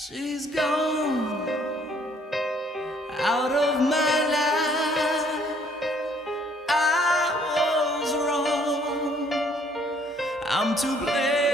She's gone out of my life. I was wrong. I'm to blame.